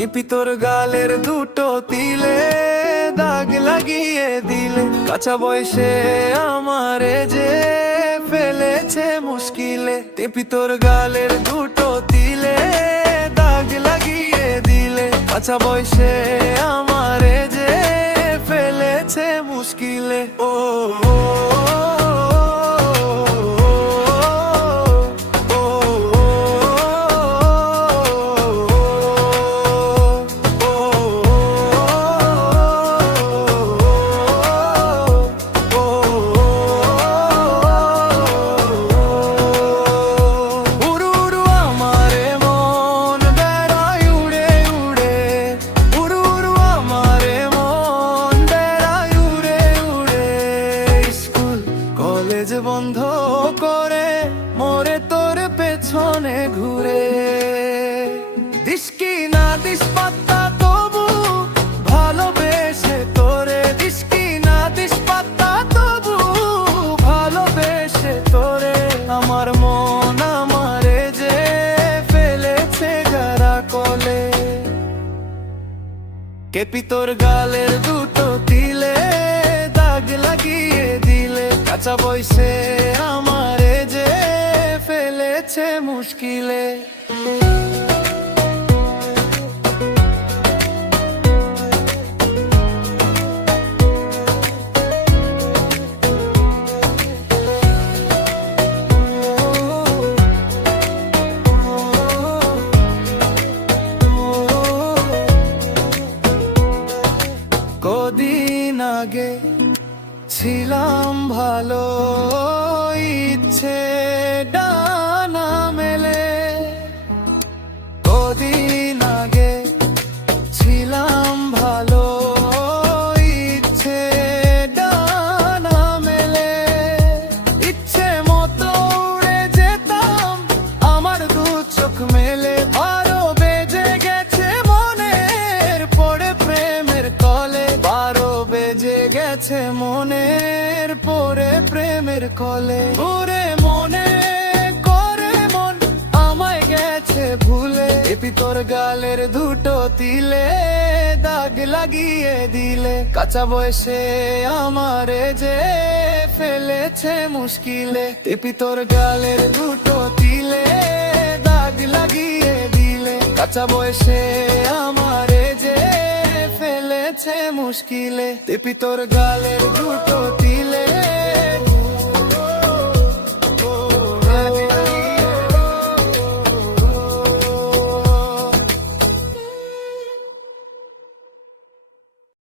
টিপি তোর গালের দুটো তিলে দাগ লাগিয়ে দিলে, কাঁচা বয়সে আমারে যে ফেলেছে মুশকিলে। টিপি তোর গালের দুটো তিলে দাগ লাগিয়ে দিলে, কাঁচা বয়সে আমারে যে ফেলেছে মুশকিলে। ও বন্ধ করে মোরে তোর পেছনে ঘুরে, দিস কি না দিস পাত্তা তবু ভালোবেসে তোরে, দিস কি না দিস পাত্তা তবু ভালোবেসে তোরে। আমার মন আমারে যে ফেলেছে যারা কলে, কেপি তোর গালের দুটো তিলে দাগ লাগিয়ে দিলে, কাঁচা বয়সে আমারে যে ফেলেছে মুশকিলে। কদিন আগে ছিলাম ভালো, ইচ্ছে ডানা মেলে। কদিন আগে ছিলাম ভালো, ইচ্ছে ডানা মেলে। ইচ্ছে মতো উড়ে যেতাম আমার দু চোখ মেলে, আরো বেজে গেছে মনের পড়ে প্রেমের কলে, 12 বেজে গেছে মনের পরে প্রেমের কলে। ওরে মনে করে মন আমায় গেছে ভুলে, টিপি তোর গালের দুটো তিলে দাগ লাগিয়ে দিলে, কাঁচা বয়সে আমারে যে ফেলেছে মুশকিলে। টিপি তোর গালের দুটো তিলে দাগ লাগিয়ে দিলে, কাঁচা বয়সে আমারে যে ফেলেছে মুশকিলে। টিপি তোর গালের দুটো